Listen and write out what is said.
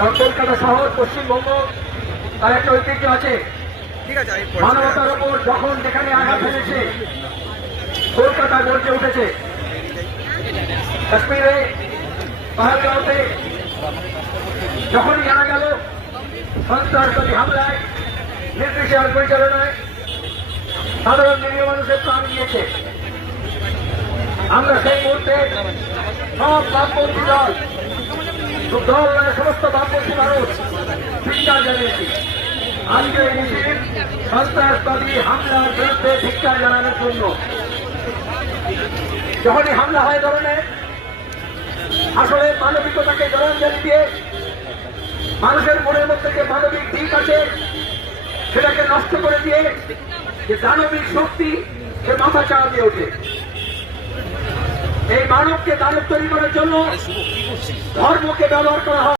কলকাতা শহর পশ্চিমবঙ্গ তার একটা ঐতিহ্য আছে। মানবতার উপর যখন যেখানে আঘাত এনেছে কলকাতা গর্জে উঠেছে। কাশ্মীরে পাহাড়গাঁওতে যখনই জানা গেল সন্ত্রাসবাদী হামলায় নির্বিচার পরিচালনায় সাধারণ নিরীহ মানুষের প্রাণ গিয়েছে, আমরা সেই মুহূর্তে সব বামপন্থী দল সমস্ত বামপন্থী মানুষ ধিক্কার জানিয়েছি। আজকে এই মিছিল সন্ত্রাসবাদী হামলার বিরুদ্ধে ধিক্কার জানানোর জন্য। যখনই হামলা হয় ধরনের আসলে মানবিকতাকে জলাঞ্জলি দিয়ে মানুষের মনের মধ্যে যে মানবিক দিক আছে সেটাকে নষ্ট করে দিয়ে যে দানবিক শক্তি সে মাথা চাড়া দিয়ে ওঠে। এই মানবকে দানব তৈরি করার জন্য ধর্মকে ব্যবহার করা হয়।